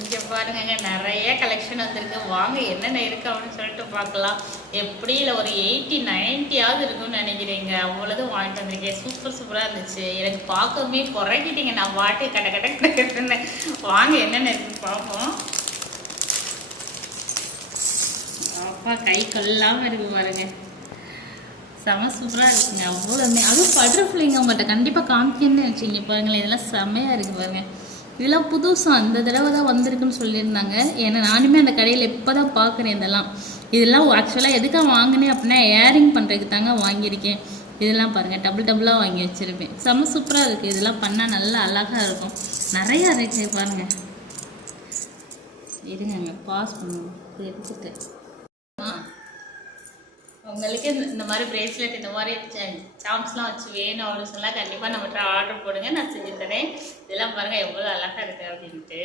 இங்கே பாருங்க நிறைய கலெக்ஷன் வந்திருக்கு. வாங்க என்னென்ன இருக்கு அப்படின்னு சொல்லிட்டு பார்க்கலாம். எப்படி இல்லை ஒரு 80-90ஆவது இருக்குன்னு நினைக்கிறீங்க. அவ்வளோதும் வாங்கிட்டு வந்திருக்கேன். சூப்பராக இருந்துச்சு. எனக்கு பார்க்கவுமே குறைக்கிட்டீங்க. நான் பாட்டு கட்டன்னு வாங்க என்னென்ன இருக்குன்னு பார்ப்போம். அப்பா கை கொள்ளாமல் இருக்கு பாருங்க. செம சூப்பராக இருக்குங்க. அவ்வளோமே அதுவும் பட்டர்ஃப்ளைங்க உங்கள்கிட்ட கண்டிப்பாக காமிக்கணும்னு நினச்சிங்க பாருங்களேன். இதெல்லாம் செம்மையாக இருக்குது பாருங்க. இதெல்லாம் புதுசாக அந்த தடவை தான் வந்திருக்குன்னு சொல்லியிருந்தாங்க. ஏன்னா நானுமே அந்த கடையில் இப்போ தான் பார்க்குறேன். இதெல்லாம் ஆக்சுவலாக எதுக்காக வாங்கினேன் அப்படின்னா ஏரிங் பண்ணுறதுக்கு தாங்க வாங்கியிருக்கேன். இதெல்லாம் பாருங்கள் டபுளாக வாங்கி வச்சுருப்பேன். செம்ம சூப்பராக இருக்குது. இதெல்லாம் பண்ணால் நல்லா அழகாக இருக்கும். நிறையா இருக்குது பாருங்கள். இருங்க பாஸ் பண்ணுவோம் எடுத்துட்டு. உங்களுக்கு இந்த மாதிரி பிரேஸ்லெட் இந்த மாதிரி சாம்ஸ்லாம் வச்சு வேணும் அப்படின்னு சொன்னால் கண்டிப்பாக நம்மகிட்ட ஆர்டர் போடுங்க. நான் செஞ்சு தரேன். இதெல்லாம் பாருங்கள் எவ்வளோ அழகாக இருக்குது அப்படின்ட்டு.